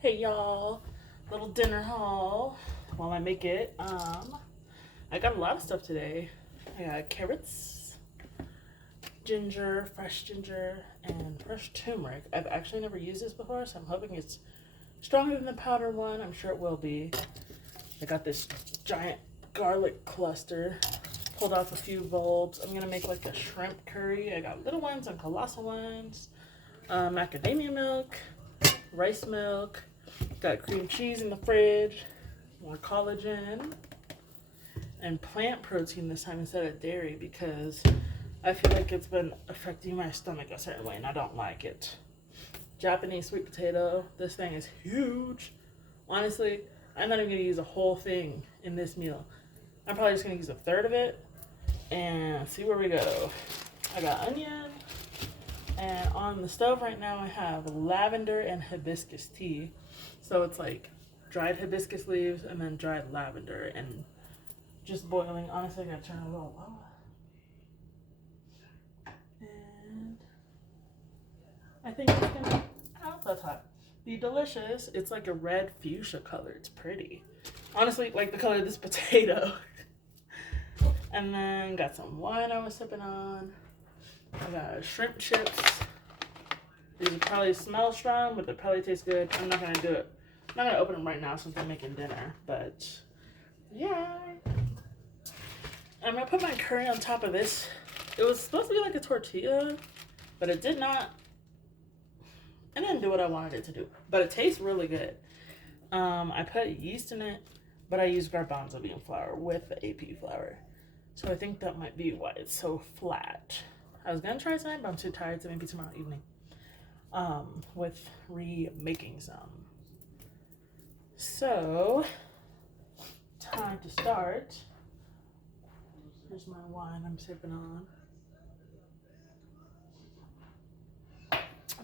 Hey y'all, little dinner haul while I make it. I got a lot of stuff today. I got carrots, ginger, and fresh turmeric. I've actually never used this before, so I'm hoping it's stronger than the powder one. I'm sure it will be. I got this giant garlic cluster. Pulled off a few bulbs. I'm gonna make like a shrimp curry. I got little ones and colossal ones. Macadamia milk, rice milk. Got cream cheese in the fridge, more collagen, and plant protein this time instead of dairy because I feel like it's been affecting my stomach a certain way and I don't like it. Japanese sweet potato. This thing is huge. Honestly, I'm not even going to use a whole thing in this meal. I'm probably just going to use a third of it and see where we go. I got onion, and on the stove right now I have lavender and hibiscus tea. So it's like dried hibiscus leaves and then dried lavender and just boiling. Honestly, I gotta turn it a little low. And I think it's gonna, oh, that's hot. Be delicious. It's like a red fuchsia color. It's pretty. Honestly, like the color of this potato. And then got some wine I was sipping on. I got shrimp chips. These will probably smell strong, but they probably taste good. I'm not gonna do it. I'm not gonna open them right now since I'm making dinner, but yeah. I'm gonna put my curry on top of this. It was supposed to be like a tortilla, but it did not. It didn't do what I wanted it to do, but it tastes really good. I put yeast in it, but I used garbanzo bean flour with the AP flour, so I think that might be why it's so flat. I was gonna try tonight, but I'm too tired, so maybe tomorrow evening. With remaking some. So, time to start. Here's my wine I'm sipping on.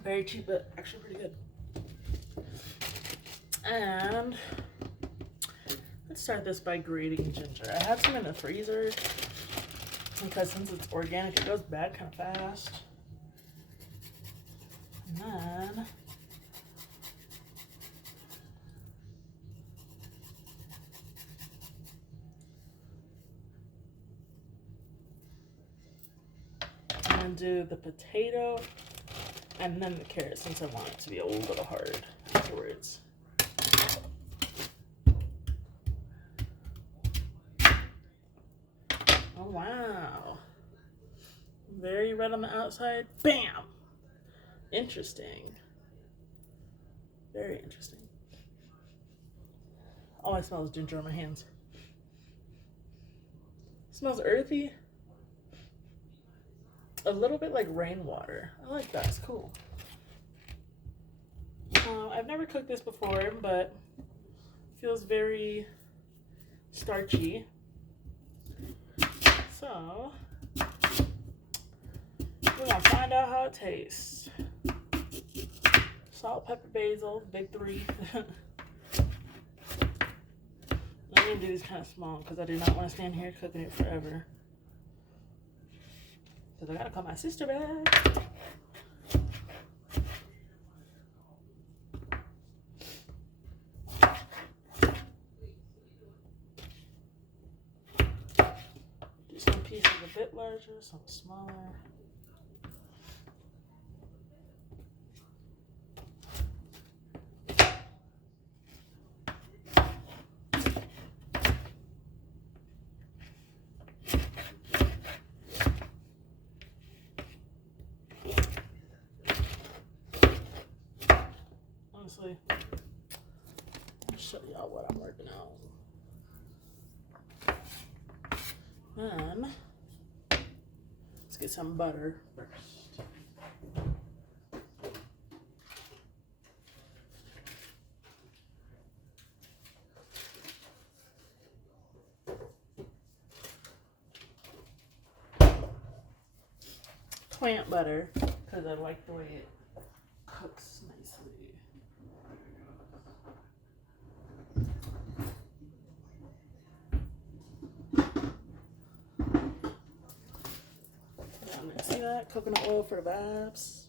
Very cheap, but actually pretty good. And let's start this by grating ginger. I had some in the freezer because since it's organic, it goes bad kind of fast. And then I'm gonna do the potato and then the carrot since I want it to be a little hard afterwards. Oh wow. Very red on the outside. Bam! Interesting. Very interesting. All I smell is ginger on my hands. It smells earthy. A little bit like rainwater. I like that. It's cool. I've never cooked this before, but it feels very starchy. So, we're gonna find out how it tastes. Salt, pepper, basil, big three. I'm gonna do these kind of small because I do not want to stand here cooking it forever. Because I gotta call my sister back. Do some pieces a bit larger, some smaller. Honestly, I'll show y'all what I'm working on. Then, let's get some butter first. Plant butter, because I like the way it cooks nicely. See that? Coconut oil for the vibes.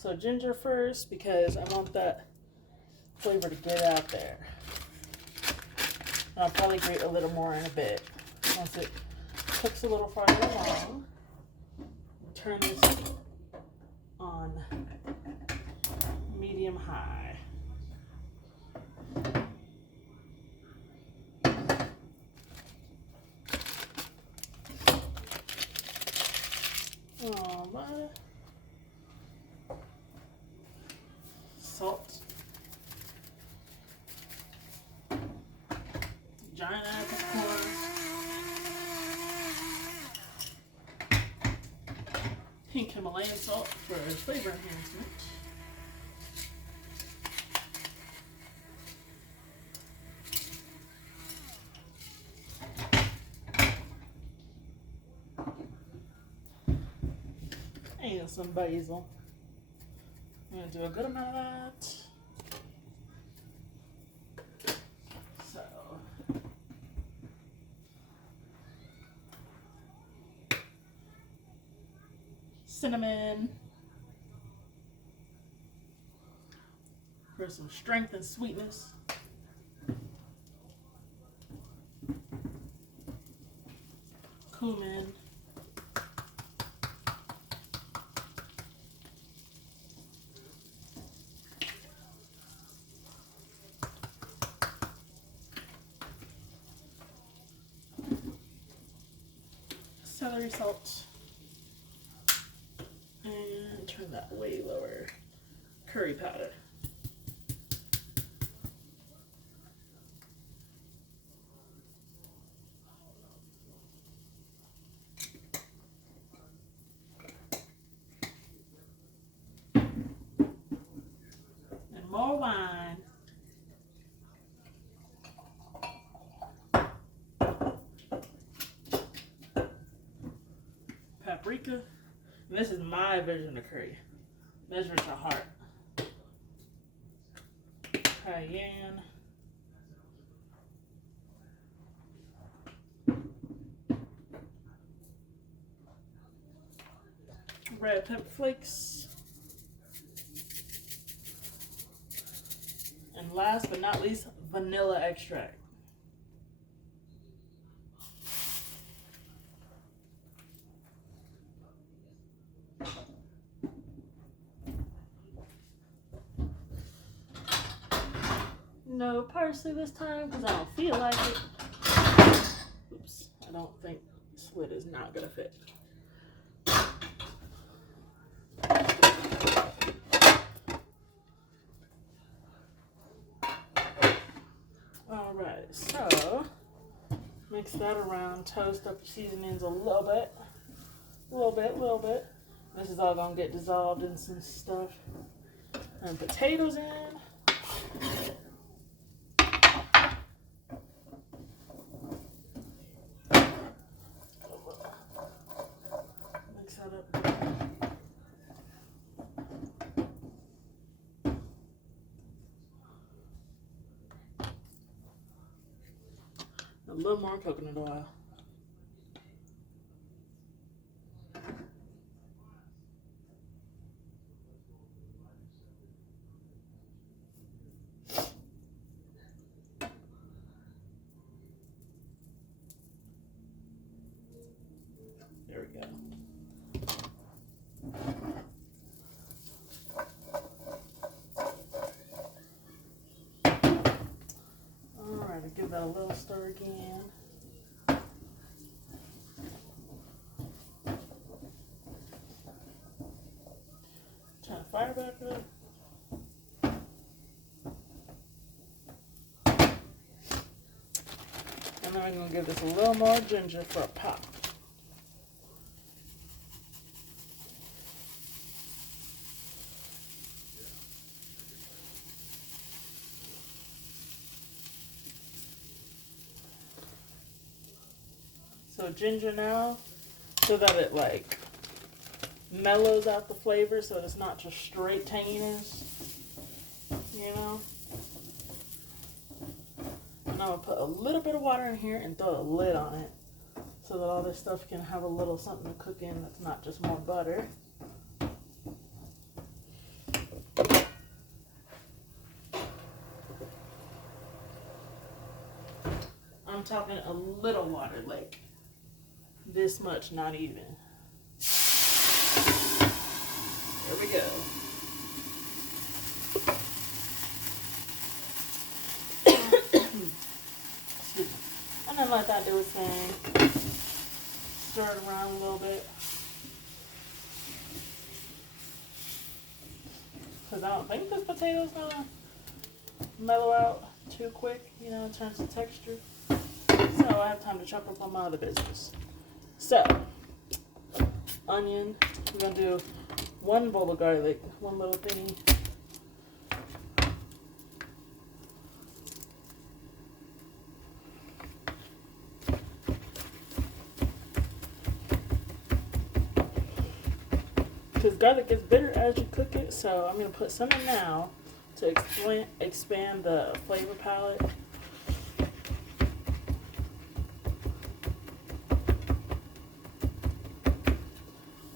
So ginger first because I want that flavor to get out there. And I'll probably grate a little more in a bit. Once it cooks a little farther along, turn this on medium high. Salt. Giant ass peppercorn. Pink Himalayan salt for flavor enhancement. And some basil. I'm going to do a good amount of that. So, cinnamon for some strength and sweetness. Cumin. Celery salt, and turn that way lower. Curry powder. And more wine. Paprika. And this is my version of curry. Measure to heart. Cayenne. Red pepper flakes. And last but not least, vanilla extract. No parsley this time because I don't feel like it. Oops, I don't think this lid is not gonna fit. Alright, so mix that around, toast up the seasonings a little bit. This is all gonna get dissolved in some stuff. And potatoes in. Mix that up. A little more coconut oil. There we go. Alright, I'll give that a little stir again. Turn the fire back up. And then I'm going to give this a little more ginger for a pop. So ginger now, so that it like mellows out the flavor, so it's not just straight tanginess, you know. And I'm gonna put a little bit of water in here and throw a lid on it, so that all this stuff can have a little something to cook in that's not just more butter. I'm talking a little water, like this much, not even. There we go. And then let that do its thing. Stir it around a little bit. Because I don't think this potato's gonna mellow out too quick, you know, in terms of texture. So I have time to chop up on my other business. So, onion. We're gonna do 1 bowl of garlic, 1 little thingy. Because garlic gets bitter as you cook it, so I'm going to put some in now to expand the flavor palette.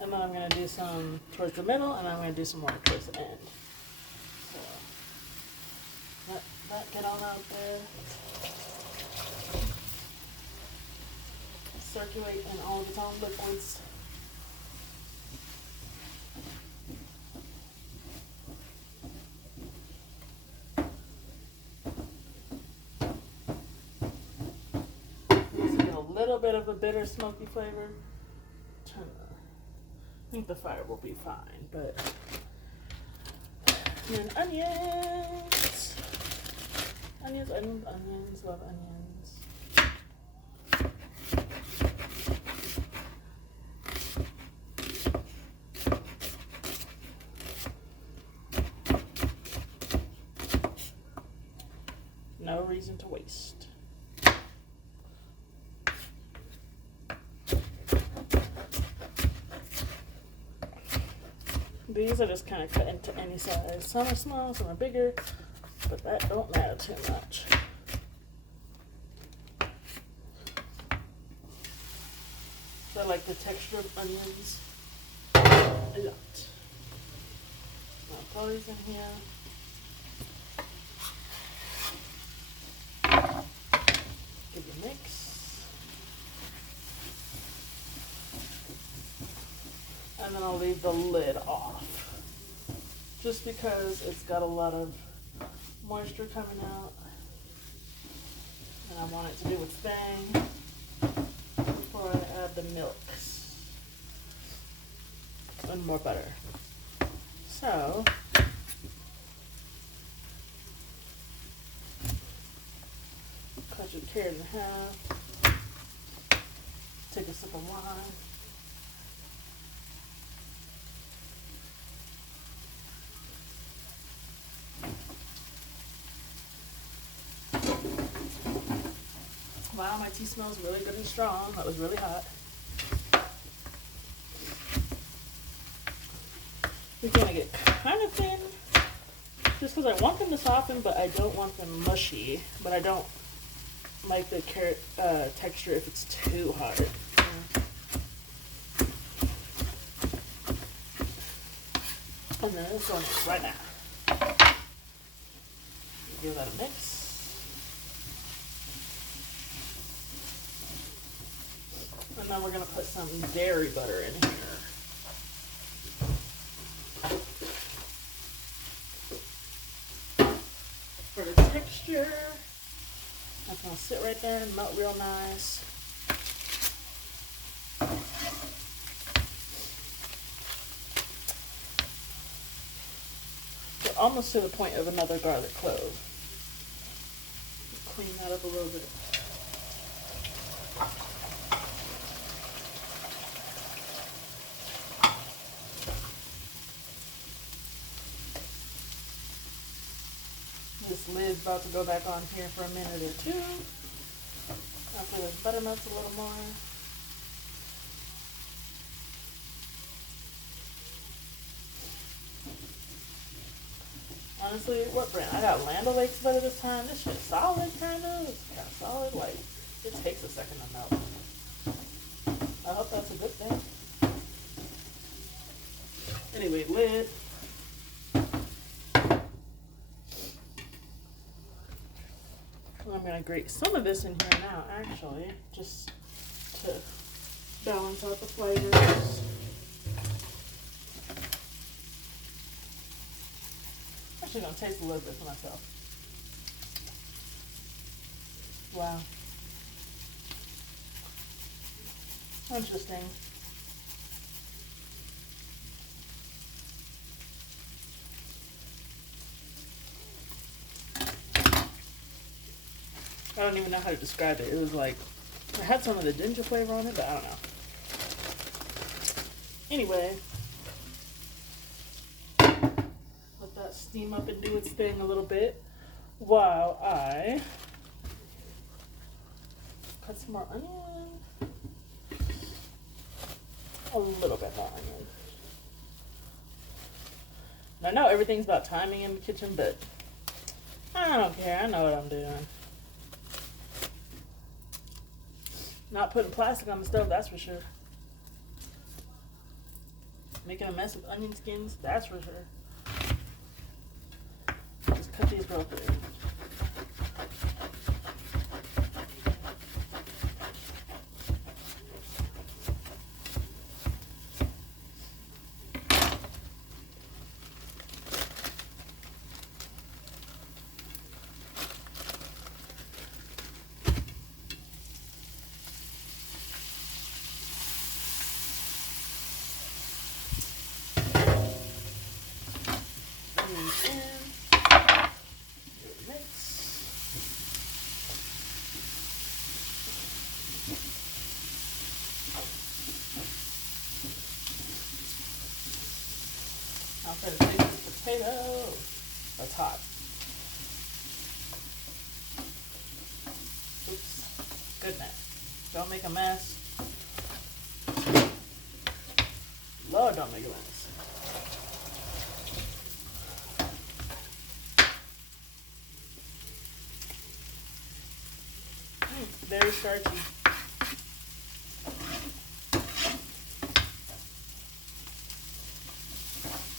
And then I'm going to do some towards the middle, and I'm going to do some more towards the end. So, let that get on out there. Circulate in all of its own liquids. A little bit of a bitter, smoky flavor. I think the fire will be fine, but and then onions. Onions, onions, onions, love onions. No reason to waste. These are just kind of cut into any size. Some are small, some are bigger, but that don't matter too much. So I like the texture of onions a lot. I'll throw these in here. Give it a mix. And then I'll leave the lid off. Just because it's got a lot of moisture coming out. And I want it to do its thing before I add the milks. And more butter. So, cut your carrot in half. Take a sip of wine. Wow, my tea smells really good and strong. That was really hot. They're gonna get kind of thin, just because I want them to soften, but I don't want them mushy. But I don't like the carrot texture if it's too hard. And then it's going right now. Give that a mix. And then we're going to put some dairy butter in here. For the texture, that's going to sit right there and melt real nice. We're almost to the point of another garlic clove. Clean that up a little bit. This lid's about to go back on here for a minute or two. After this butter melts a little more. Honestly, what brand? I got Land O'Lakes butter this time. This shit's solid, kind of. It's kind of solid. Like, it takes a second to melt. I hope that's a good thing. Anyway, lid. I'm going to grate some of this in here now, actually, just to balance out the flavors. Actually, going to taste a little bit for myself. Wow. Interesting. I don't even know how to describe it. It was like, it had some of the ginger flavor on it, but I don't know. Anyway, let that steam up and do its thing a little bit while I cut some more onion. A little bit more onion. And I know everything's about timing in the kitchen, but I don't care. I know what I'm doing. Not putting plastic on the stove, that's for sure. Making a mess with onion skins, that's for sure. Just cut these real quick. I'll put a taste of potato. That's hot. Oops. Goodness. Don't make a mess. Lord, don't make a mess. Very starchy.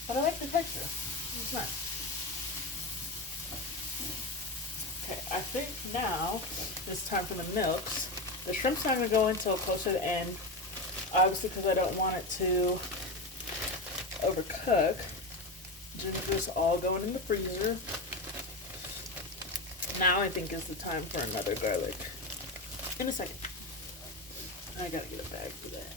But I like the texture. It's nice. Okay, I think now it's time for the milks. The shrimp's not going to go until closer to the end, obviously because I don't want it to overcook. Ginger's all going in the freezer. Now I think is the time for another garlic. In a second. I gotta get a bag for that.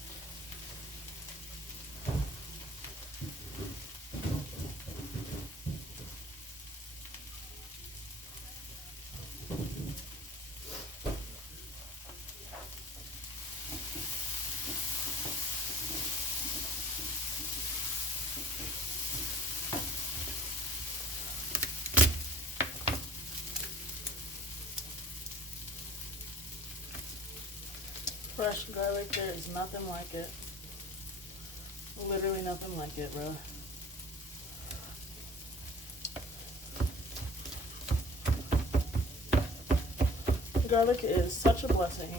Fresh garlic, there is nothing like it. Literally nothing like it, bro. Garlic is such a blessing.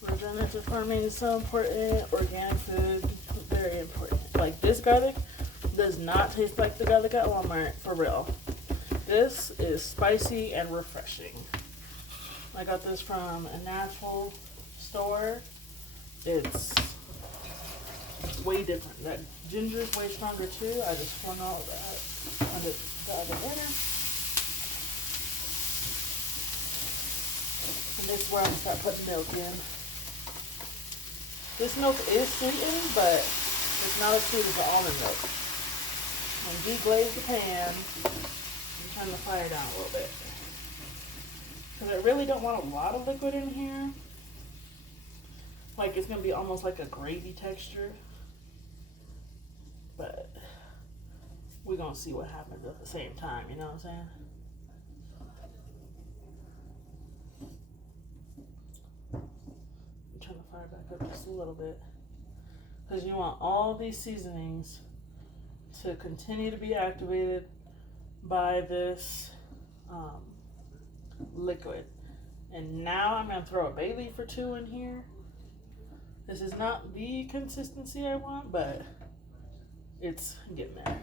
Regenerative farming is so important. Organic food, very important. Like this garlic does not taste like the garlic at Walmart, for real. This is spicy and refreshing. I got this from a natural store. It's way different. That ginger is way stronger too. I just flung all that on the other winner. And this is where I'm gonna start putting milk in. This milk is sweetened, but it's not as sweet as the almond milk. When deglaze the pan, I'm turning the fire down a little bit. Because I really don't want a lot of liquid in here. Like it's going to be almost like a gravy texture. But we're going to see what happens at the same time, you know what I'm saying? Turn the fire back up just a little bit. Because you want all these seasonings to continue to be activated by this liquid. And now I'm going to throw a bay leaf or two in here. This is not the consistency I want, but it's getting there.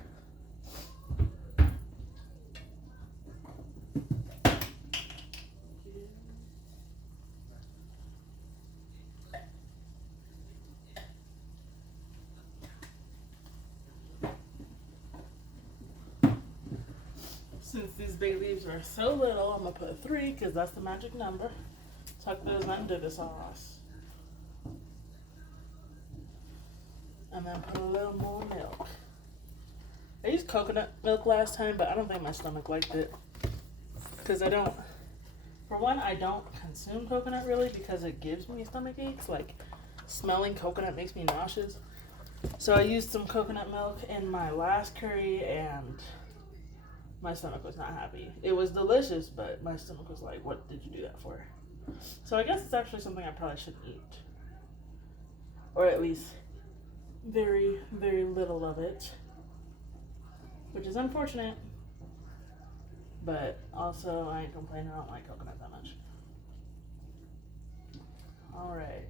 Since these bay leaves are so little, I'm gonna put 3 because that's the magic number. Tuck those under the sauce. And then put a little more milk. I used coconut milk last time, but I don't think my stomach liked it. Because I don't consume coconut really because it gives me stomach aches. Like, smelling coconut makes me nauseous. So I used some coconut milk in my last curry and my stomach was not happy. It was delicious, but my stomach was like, what did you do that for? So I guess it's actually something I probably shouldn't eat. Or at least very, very little of it. Which is unfortunate. But also, I ain't complaining. I don't like coconut that much. Alright.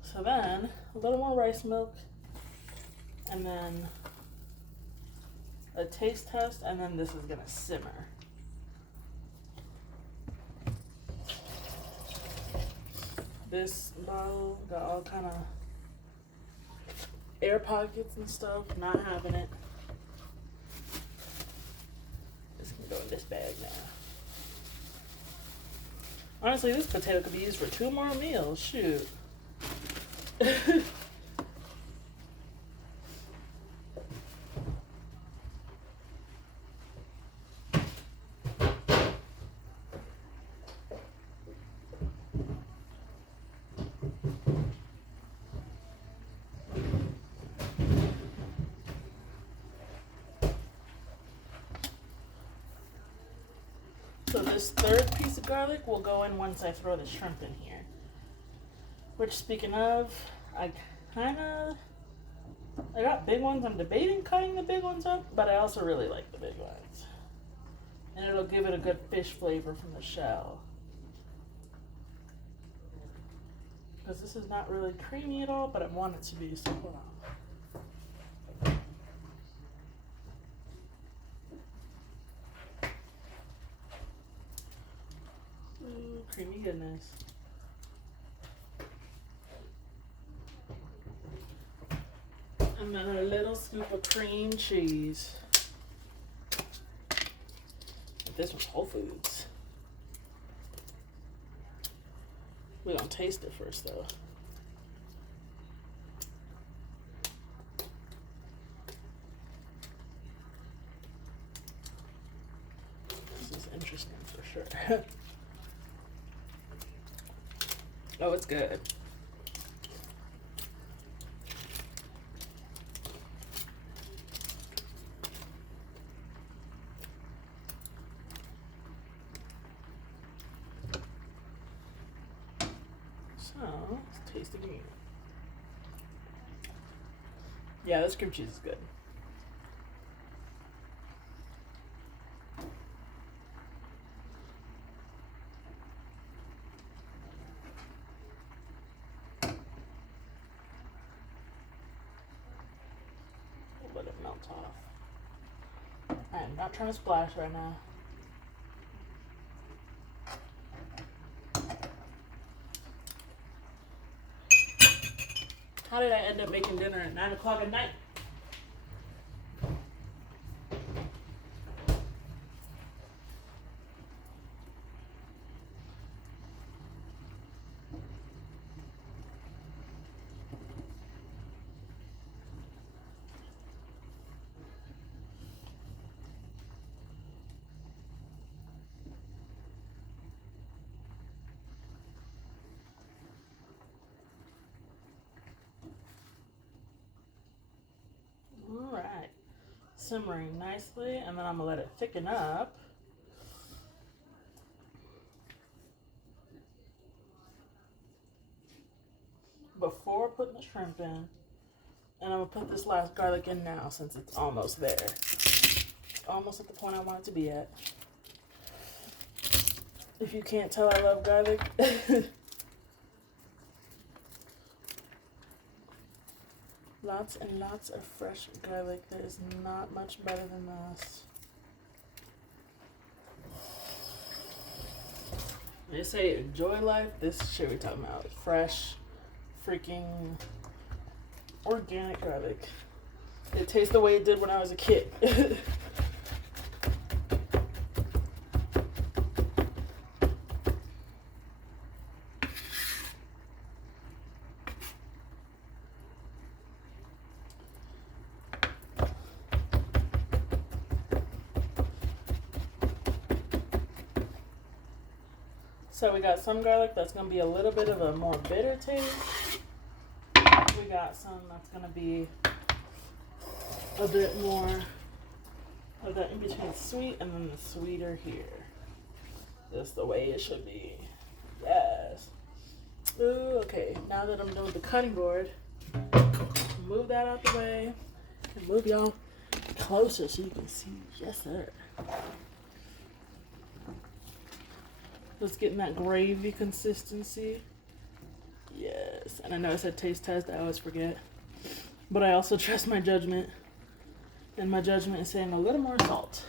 So then, a little more rice milk. And then a taste test. And then this is going to simmer. This bottle got all kind of air pockets and stuff. Not having it. This can go in this bag now. Honestly, this potato could be used for 2 more meals. Shoot. So this third piece of garlic will go in once I throw the shrimp in here. Which, speaking of, I got big ones. I'm debating cutting the big ones up, but I also really like the big ones. And it'll give it a good fish flavor from the shell. Because this is not really creamy at all, but I want it to be, so hold on. Ooh, creamy goodness. And then a little scoop of cream cheese. This one's Whole Foods. We're gonna taste it first though. This is interesting for sure. Oh, it's good. So, let's taste it again. Yeah, this cream cheese is good. Let it melt off. I am not trying to splash right now. How did I end up making dinner at 9 o'clock at night? Alright, simmering nicely, and then I'm gonna let it thicken up. Before putting the shrimp in, and I'm gonna put this last garlic in now since it's almost there. Almost at the point I want it to be at. If you can't tell, I love garlic. Lots and lots of fresh garlic. There is not much better than this. They say enjoy life. This shit we talking about. Fresh, freaking organic garlic. It tastes the way it did when I was a kid. So we got some garlic that's gonna be a little bit of a more bitter taste. We got some that's gonna be a bit more of that in between sweet, and then the sweeter here. That's the way it should be. Yes. Ooh, okay, now that I'm done with the cutting board, move that out the way and move y'all closer so you can see. Yes, sir. Let's get in that gravy consistency. Yes. And I know I said taste test, I always forget. But I also trust my judgment. And my judgment is saying a little more salt.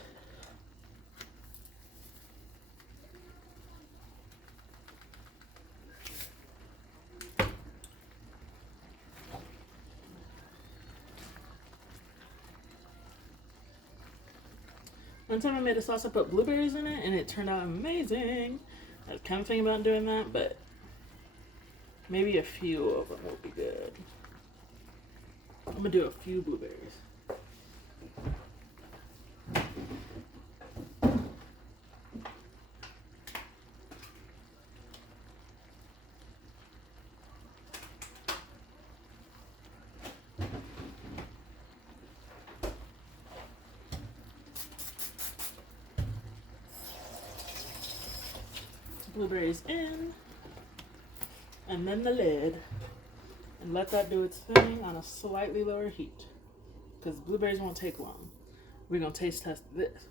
One time I made a sauce, I put blueberries in it, and it turned out amazing. I was kind of thinking about doing that, but maybe a few of them will be good. I'm gonna do a few blueberries. Blueberries in, and then the lid, and let that do its thing on a slightly lower heat, because blueberries won't take long. We're gonna taste test this.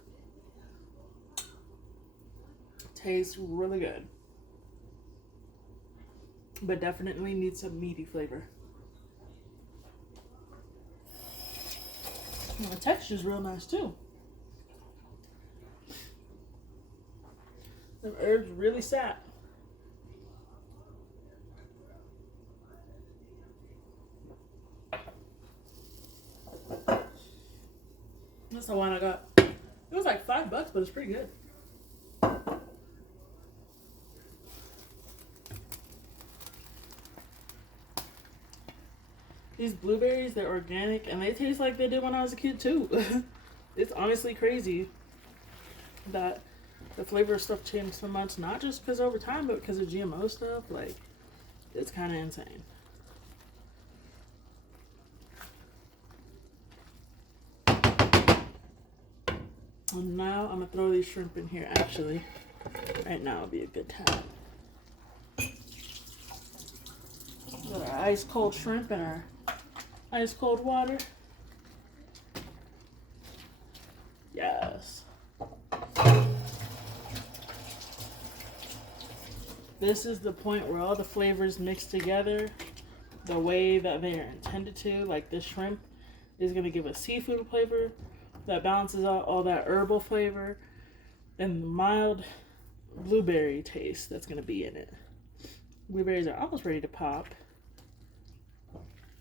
Tastes really good, but definitely needs some meaty flavor. And the texture's real nice too. The herbs really sat. That's the one I got. It was like $5, but it's pretty good. These blueberries, they're organic, and they taste like they did when I was a kid too. It's honestly crazy that the flavor of stuff changed so much, not just because over time, but because of GMO stuff. Like, it's kind of insane. And now I'm gonna throw these shrimp in here. Actually, right now would be a good time. Got our ice cold shrimp and our ice cold water. Yes. This is the point where all the flavors mix together the way that they are intended to. Like, this shrimp is going to give a seafood flavor that balances out all that herbal flavor and the mild blueberry taste that's going to be in it. Blueberries are almost ready to pop.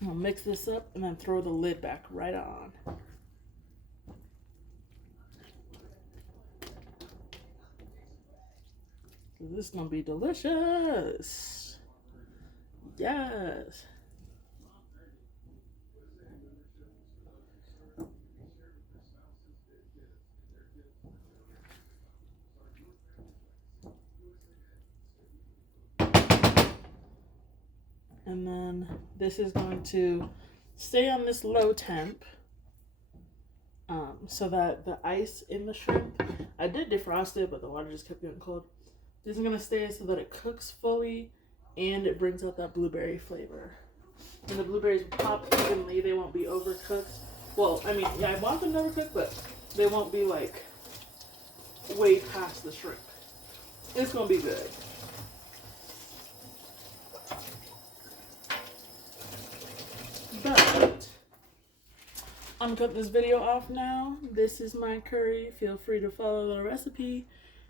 I'll mix this up and then throw the lid back right on. This is gonna be delicious. Yes. And then this is going to stay on this low temp, so that the ice in the shrimp, I did defrost it, but the water just kept getting cold. This is going to stay so that it cooks fully and it brings out that blueberry flavor. And the blueberries pop evenly, they won't be overcooked. Well, I mean, yeah, I want them overcooked, but they won't be like way past the shrimp. It's going to be good. But I'm gonna cut this video off now. This is my curry. Feel free to follow the recipe.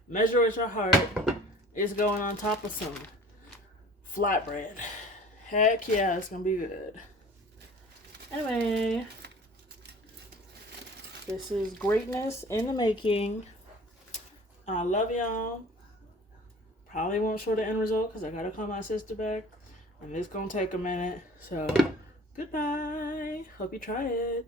Measure with your heart. It's going on top of some flatbread. Heck yeah, it's gonna be good. Anyway, this is greatness in the making. I love y'all. Probably won't show the end result because I gotta call my sister back, and it's gonna take a minute. So, goodbye. Hope you try it.